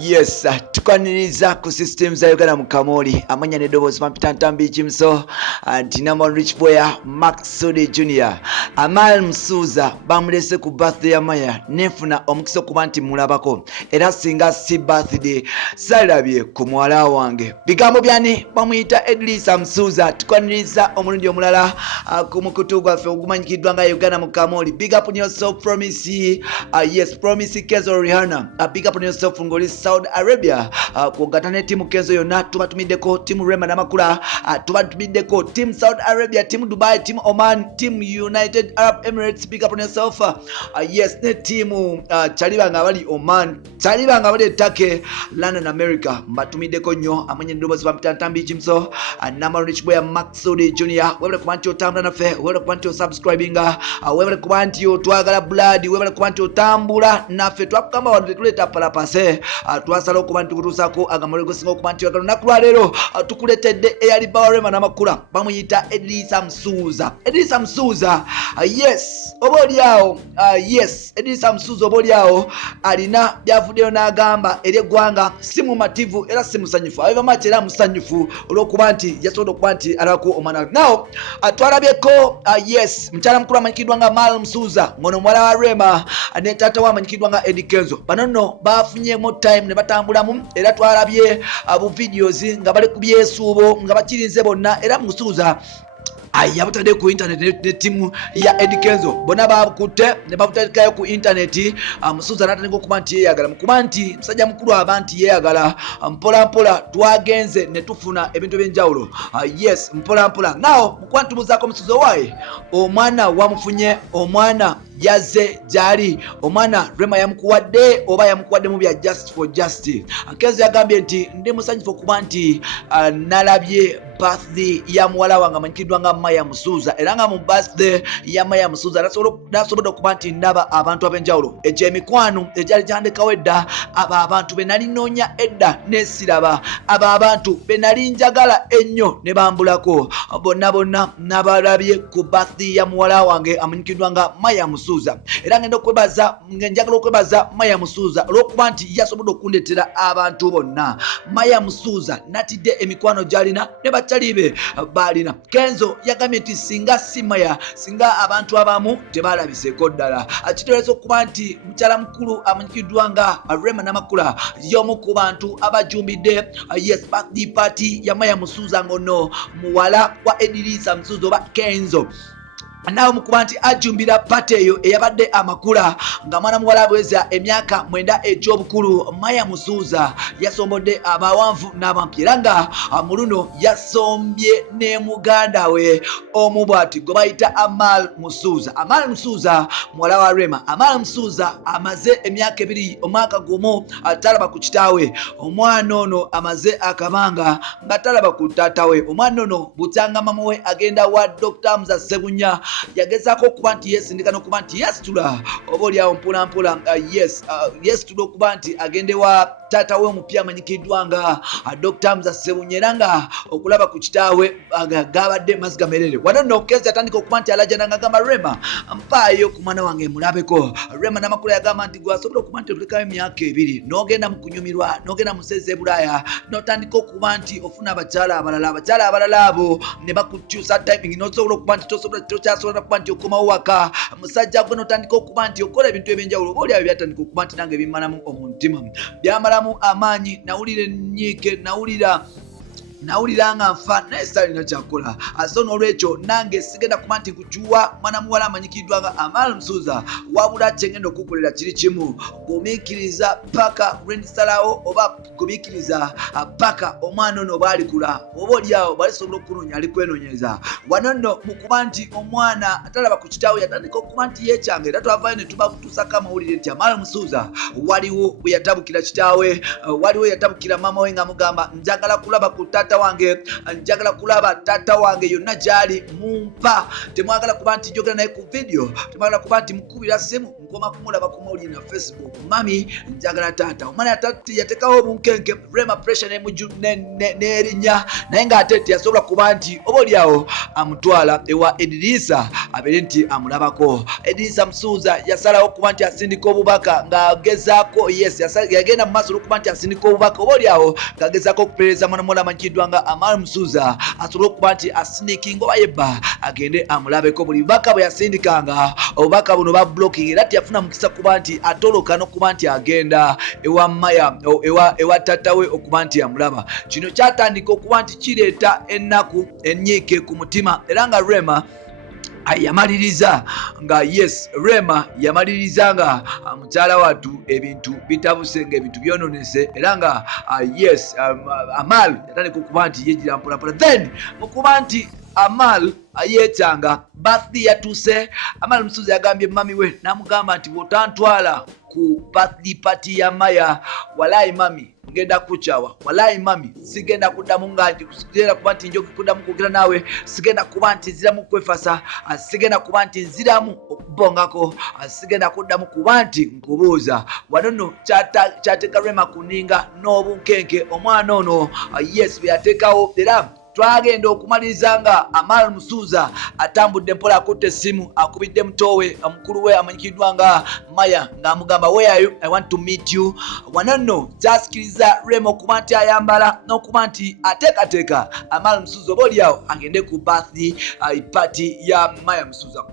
Yes, tukwaniriza ku system za Uganda mu Kamoli amanya nedoboozi pampita ntambi kimso Dinamo Rich Boya Maxudi Junior Amal Msuza bamulese ku birthday ya Maya nefuna omukisa okuba nti mulabako era singa si birthday salabye ku mwala wange bigambo byani bamuyita Edrisa Msuza tukwaniriza omulundi omulala ku mukutu gwaffe ogumanyikiddwa nga Uganda mu Kamoli. Big up on yourself Promise. Yes, Promise Kezo Rihanna. Big up on yourself ngoli Saudi Arabia. Kugatane timu Kezo yonna tubatumiddeko timu Rema Namakula, tubatumiddeko timu Saudi Arabia, timu Dubai, timu Oman, timu United Arab Emirates. Big up on yourself. Yes, ne timu Chaliba nga bali Oman, Chaliba nga bali Turkey, London America. Mbatumiddeko nnyo amanye ndobozi bampita ntambi kimso Dinamo Rich Boya Maxudi Junior. Webale kuba nti otambula naffe, webale kuba nti osubscribing, webale kuba nti otwagala blood, webale kuba nti otambula naffe. Twakugamba wano tetuleeta palapase, twasala okuba nti tukutuusako agamalo gosinga okuba nti oyagala. Olunaku lwaleero tukuleetedde eyali Bawarema Namakula bamuyita Edrisa Msuza. Edrisa Msuza, yes, oba oliawo, yes, Edrisa Msuza oba oliawo alina byavuddeyo n'agamba eri eggwanga si mumativu era si musanyufu. Abiva machi era musanyufu olw'okuba nti yasobola okuba nti alako omwana. Now twalabyeko yes, mukyala mukulu amanyikiddwa nga Amal Msuza ngono muwala wa Rema ne taata we amanyikiddwa nga Eddie Kenzo. Bano nno bafunyemu time ne batambulamu era twalabye abo videos nga bali ku byesuubo nga bakirinze bonna era Msuza yabutadde ku internet ne timu ya Eddie Kenzo bona bakutte ne babutadde ku internet. Msuza natandika okuba nti yeyagala mukuba nti musajja mukulu aba nti yeyagala mpola mpola twagenze ne tufuna ebintu ebyenjawulo. Yes, mpola mpola. Now mukuba ntumuzaako Msuza waye omwana wamufunye, omwana yaze jali, omwana Rema yamukuwadde oba yamukuwadde mu bya just for justice. Kenzo yagambye nti ndi musanyufu okuba nti nalabye birthday ya muwala wange amanyikiddwa nga Maya Msuza era nga mu birthday ya Maya Msuza nasobodde okuba nti ndaba abantu ab'enjawulo. Egyo emikwano egyali gyandekawo edda, abo abantu be nali noonya edda nesiraba, abo abantu be nali njagala ennyo ne bambulako, bonna nabalabye ku birthday ya muwala wange amanyikiddwa nga Maya Msuza. Era njagala okwebaza Maya Msuza olw'okuba nti yasobodde okundetera abantu bonna. Maya Msuza natidde emikwano gy'alina ne bakyali be balina. Kenzo yagambye nti singa si Maya, singa abantu abamu tebalabiseeko ddala. Kitegeeza okuba nti mukyala mukulu amanyikiddwa nga Rema Namakula y'omu ku bantu abajumbidde yes birthday party ya Maya Msuza ngono muwala wa Edrisa Msuza oba Kenzo. Nawe mukuba nti ajumbira pate eyo eyabadde amakula nga mwana muwala bweza emyaka 9 egy'obukulu. Maya Msuza yasombodde abawanvu n'abampi era nga muluno yasombye ne muganda we omu bw'ati gwe bayita Amal Msuza. Amal Msuza muwala wa Rema. Amal Msuza amaze emyaka 2 omwaka gumu talaba ku kitaawe. Omwana ono amaze akabanga nga talaba ku taata we. Omwana ono butyanga mama we agenda wa Dr. Mza Sebunya yagezaako okuba nti yesindika n'okuba nti yesitula oba oliawo mpola mpola. Yesitula okuba nti agende wa taata we omupya amanyikiddwa nga Dr. Mza Sebunya era nga okulaba ku kitaawe gabadde mazzi gamerere. Wano nno Kenzo yatandika okuba nti alajana nga agamba Rema mpaayo ku mwana wange mulabeko. Rema Namakula yagamba nti gwe asobola okuba nti otulekayo emyaka 2 n'ogenda mu kunyumirwa n'ogenda mu seze Bulaaya n'otandika okuba nti ofuna abakyala abalala abo ne bakukyusa timing n'osobola okuba nti tokyasobola kuba nti okomawo waka. Musajja gwe n'otandika okuba nti okola ebintu ebyenjawulo oba oliawo byatandika okuba nti nange bimalamu omutima, byamalamu amaanyi, nawulira ennyiike, nawulira nga nfa naye saalina kyakola. So n'olwekyo nange sigenda kuba nti nkujuwa mwana muwala amanyikiddwa nga Amal Msuza wabula kyengenda okukolera kiri kimu gumiikiriza paka lwendisalawo oba gumiikiriza paka omwana ono oba alikula oba oliawo balisobola okunoonya alikwenoonyeza. Wano nno mukuba nti omwana atalaba ku kitaawe yatandika okuba nti yeekyange era twavayo ne tubatusako amawulire nti Amal Msuza waliwo bwe yatabukira kitaawe, waliwo yatabukira mama we nga mugamba njagala kulaba ku taata wange, njagala kulaba taata wange yonna gyali mumpa. Temwagala kuba nti njogera naye ku video, temwagala kuba nti mukubira simu nkoma kumulaba ku mawulire na Facebook. Mami njagala taata. Omwana yatekawo obunkenke Rema pressure n'erinnya naye ng'ate teyasobola kuba nti oba oliawo amutwala ewa Edrisa abere nti amulabako. Edisa Msuza yasalawo okuba nti asindika obubaka ng'agezaako yagenda mu maaso n'okuba nti asindika obubaka oba olyawo ng'agezaako okuperereza mwana muwala amanyikiddwa nga Amal Msuza asobole okuba nti asindikinga oba yebba agende amulabeko. Buli bubaka bwe yasindikanga obubaka buno ba blocking era tiyafuna mukisa kuba nti atoloka n'okuba nti agenda ewa Maya ewa tattawe okuba nti amulaba. Kino kyatandika okuba nti kireeta ennaku enyiike ku mutima era nga Rema yamaliriza nga Rema yamaliriza nga mukyala watu ebintu bitabuse nga ebintu byononese era nga Amal yatandika okuba nti yegira mpola then mukuba nti Amal ayetanga birthday yatuse. Amal Msuza yagambye mami we namugamba nti wotantwala ku birthday party ya Maya walai mami ngenda kuchawa, walai mami sigenda kuddamu nga sigenda kuba nti njogi kuddamu kwogera naawe, sigenda kuba nti nziramu kwefasa, sigenda kuba nti nziramu okubongako, sigenda kuddamu kuba nti nkubuuza. Wano nno kyateeka Rema kuninga n'obunkenke omwana ono bwe yateekawo era twagenda okumaliriza nga Amal Msuza atambudde mpola akutte essimu akubidde mutowe omukulu we amanyikiddwa nga Maya ng'amugamba where are you, I want to meet you. Wano nno kyasikiriza Rema okuba nti ayambala n'okuba nti ateekateeka Amal Msuza oba olyawo agende ku birthday party ya Maya Msuza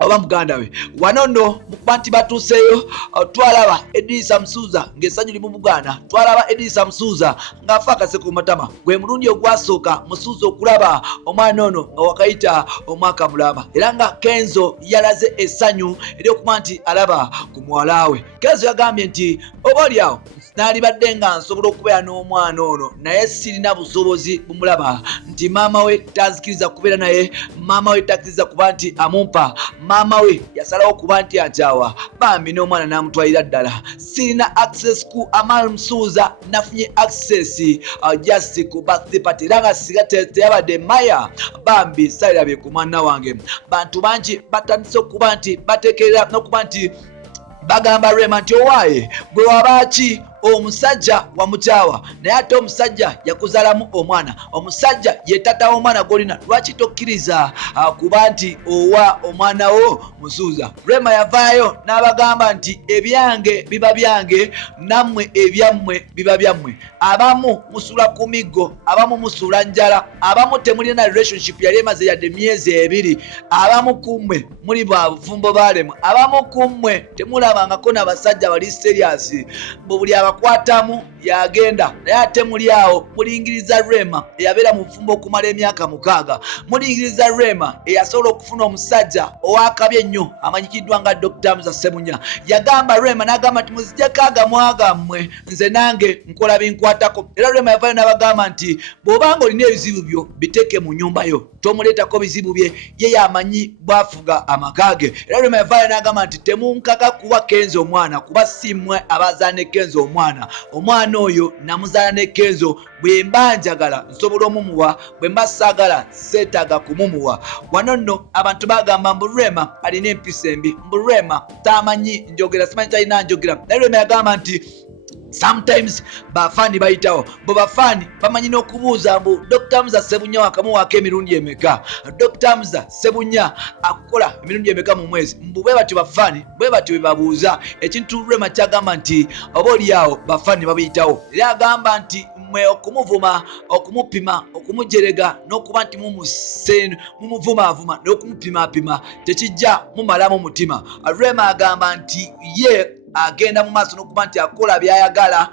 oba muganda we. Wano nno mukuba nti batuuseyo twalaba Edisa Msuza ng'essanyu limu Buganda, twalaba Edisa Msuza ng'afa akaseko mu matama. Gwe mulundi ogwasooka Msuza okulaba omwana ono nga wakayita omwaka mulamba era nga Kenzo yalaze essanyu ery'okuba nti alaba ku muwala we. Kenzo yagambye nti oba olyawo naalibadde nga nsobola okubeera n'omwana ono naye sirina busobozi bumulaba, nti maama we tanzikiriza kubeera naye, maama we takkiriza kuba nti amumpa, maama we yasalawo kuba nti akyawa, bambi n'omwana n'amutwalira ddala. Sirina access ku Amal Msuza, nafunye access just ku birthday party era nga siga teyabadde Maya, bambi salirabye ku mwana wange. Bantu bangi batandise okuba nti batekerera n'okuba nti bagamba Rema nti owaaye gwe wabaaki omusajja wamukyawa naye ate omusajja yakuzaalamu omwana, omusajja yetata omwana golina, lwaki tokkiriza kuba nti owa omwana wo Msuza? Rema yavaayo n'abagamba nti ebyange biba byange nammwe ebyammwe biba byammwe. Abamu musula ku miggo, abamu musula njala, abamu temulina relationship yali emaze yadde myezi 2, abamu kummwe muli bavumbo balemu, abamu kummwe temulabangako n'abasajja bali serious buli abakwatamu yagenda naye ate muli awo mulingiriza Rema eyabeera mu bufumbo okumala emyaka 6, mulingiriza Rema eyasobola okufuna omusajja owakabye ennyo amanyikiddwa nga Dr. Musa Sebunya. Yagamba Rema n'agamba nti muzijjako agamwagammwe nze nange nkola binkwatako. Era Rema yavaayo n'abagamba nti bw'obanga olina ebizibu byo biteeke mu nnyumba yo, tomuleetako bizibu bye, ye yamanyi bwafuga amaka ge. Era Rema yavaayo n'agamba nti temunkaka kuba Kenzo omwana kuba si mmwe abazaala ne Kenzo omwana oyo namuzaala ne Kenzo, bwe mba njagala nsobola omumuwa, bwe mba saagala seetaaga kumumuwa. Wano nno abantu bagamba mbu Rema alina empisa embi, mbu Rema tamanyi njogera, simanyi talina njogera. Naye Rema yagamba nti sometimes bafani bayitawo, bo bafani bamanyi n'okubuuza mbu Dr. Musa Sebunya wakamuwaako emirundi emeka, Dr. Musa Sebunya akola emirundi emeka mu mwezi, mbu bwe batyo bafani bwe batyo bebabuuza. Ekintu Rema kyagamba nti oba oliawo bafani babiyitawo era agamba nti mwe okumuvuma, okumupima, okumujerega n'okuba nti mumuvumaavuma n'okumupimapima tekijja mumalamu mutima. Rema agamba nti ye agenda mu maaso n'okuba nti akola byayagala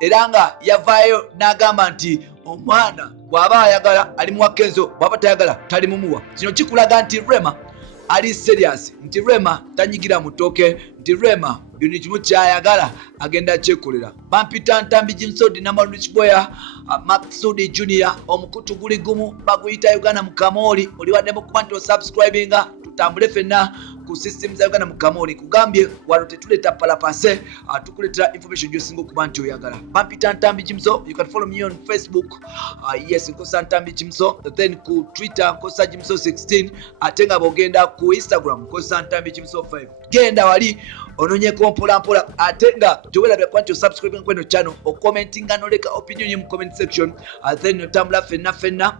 era nga yavaayo n'agamba nti omwana bw'aba ayagala alimuwa Kenzo, bw'aba tayagala talimumuwa. Kino kikulaga nti Rema ali serious, nti Rema tanyigira mu ttooke, nti Rema bino kimu kyayagala agenda kyekolera. Bampita Ntambi Jimsodi Namal Rich Boya, Maxudi Junior, omukutu guli gumu baguyita Uganda mu Kamoli. Oli waddemu kuba nti osubscribinga tutambule ffenna ku system za Uganda mu Kamoli. Kugambye wano tetuleeta palapase, tukuleetera information gy'osinga okuba nti oyagala. Bampita Ntambi Jimso, you can follow me on Facebook, nkosa Ntambi Jimso, then ku Twitter nkosa Jimso 16, ate nga bw'ogenda ku Instagram nkosa Ntambi Jimso 5. Genda wali ononyeko mpola ate nga gyowelabya kuba nti osubscribing kweno channel, okomentinga n'oleka opinion mu comment section, then otambula ffenna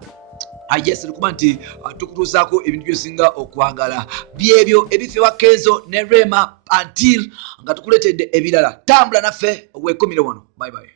yes likuba nti tukutuusaako ebintu byosinga okwagala byebyo ebife wa Kenzo ne Rema until nga tukuletedde ebirala tambula naffe weekomire wano bye bye